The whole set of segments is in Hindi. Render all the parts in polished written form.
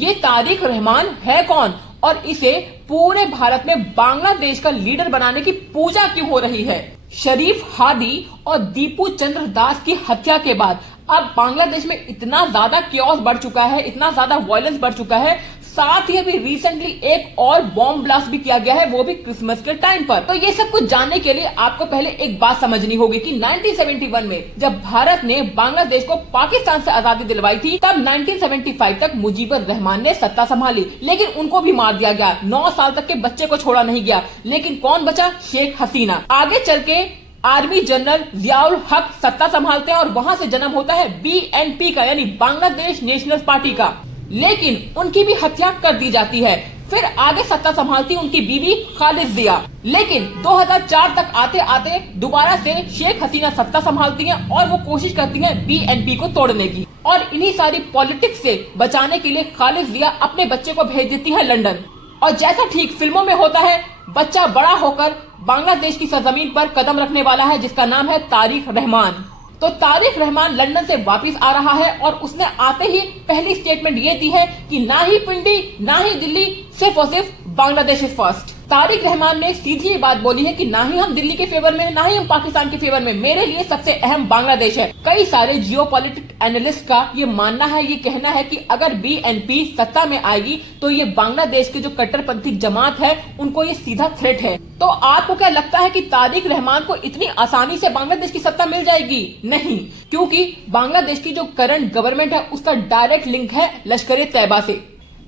ये तारिक रहमान है कौन और इसे पूरे भारत में बांग्लादेश का लीडर बनाने की पूजा क्यों हो रही है? शरीफ हादी और दीपू चंद्र दास की हत्या के बाद अब बांग्लादेश में इतना ज्यादा क्योस बढ़ चुका है, इतना ज्यादा वायलेंस बढ़ चुका है। साथ ही अभी रिसेंटली एक और बॉम्ब ब्लास्ट भी किया गया है, वो भी क्रिसमस के टाइम पर। तो ये सब कुछ जानने के लिए आपको पहले एक बात समझनी होगी कि 1971 में जब भारत ने बांग्लादेश को पाकिस्तान से आजादी दिलवाई थी, तब 1975 तक मुजीबुर रहमान ने सत्ता संभाली, लेकिन उनको भी मार दिया गया। 9 साल तक के बच्चे को छोड़ा नहीं गया, लेकिन कौन बचा? शेख हसीना। आगे चल के आर्मी जनरल जियाउल हक सत्ता संभालते हैं और वहां से जन्म होता है BNP का, यानी बांग्लादेश नेशनल पार्टी का, लेकिन उनकी भी हत्या कर दी जाती है। फिर आगे सत्ता संभालती उनकी बीवी खालिद जिया, लेकिन 2004 तक आते आते दोबारा से शेख हसीना सत्ता संभालती हैं और वो कोशिश करती हैं BNP को तोड़ने की। और इन्हीं सारी पॉलिटिक्स से बचाने के लिए खालिद जिया अपने बच्चे को भेज देती है लंदन। और जैसा ठीक फिल्मों में होता है, बच्चा बड़ा होकर बांग्लादेश की सरजमीन पर कदम रखने वाला है, जिसका नाम है तारिक रहमान। तो तारिक रहमान लंदन से वापस आ रहा है और उसने आते ही पहली स्टेटमेंट ये दी है कि ना ही पिंडी ना ही दिल्ली, सिर्फ और सिर्फ बांग्लादेश इज फर्स्ट। तारिक रहमान ने सीधी ये बात बोली है कि ना ही हम दिल्ली के फेवर में, ना ही हम पाकिस्तान के फेवर में, मेरे लिए सबसे अहम बांग्लादेश है। कई सारे जियोपॉलिटिक्स एनालिस्ट का ये मानना है, ये कहना है कि अगर BNP सत्ता में आएगी तो ये बांग्लादेश के जो कट्टरपंथी जमात है उनको ये सीधा थ्रेट है। तो आपको क्या लगता है कि तारिक रहमान को इतनी आसानी से बांग्लादेश की सत्ता मिल जाएगी? नहीं, क्योंकि बांग्लादेश की जो करंट गवर्नमेंट है उसका डायरेक्ट लिंक है लश्कर-ए-तैयबा से।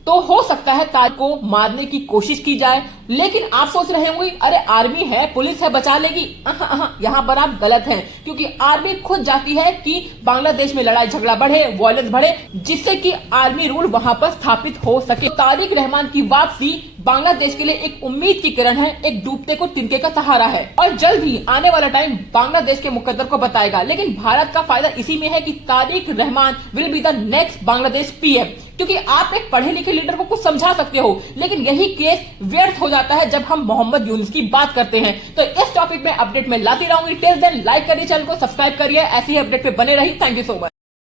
तो हो सकता है तारिक को मारने की कोशिश की जाए, लेकिन आप सोच रहे होंगे अरे आर्मी है, पुलिस है, बचा लेगी। यहाँ पर आप गलत हैं, क्योंकि आर्मी खुद जाती है कि बांग्लादेश में लड़ाई झगड़ा बढ़े, वायलेंस बढ़े, जिससे कि आर्मी रूल वहां पर स्थापित हो सके। तो तारिक रहमान की वापसी बांग्लादेश के लिए एक उम्मीद की किरण है, एक डूबते को तिनके का सहारा है। और जल्द ही आने वाला टाइम बांग्लादेश के मुकद्दर को बताएगा। लेकिन भारत का फायदा इसी में है कि Tariq Rahman will be the next Bangladesh PM, क्योंकि आप एक पढ़े लिखे लीडर को कुछ समझा सकते हो, लेकिन यही केस व्यर्थ हो जाता है जब हम मोहम्मद यूनुस की बात करते हैं। तो इस टॉपिक में अपडेट में लाती रहूंगी। टिल देन लाइक करिए, चैनल को सब्सक्राइब करिए, ऐसी ही अपडेट पे बने रही। Thank you so much.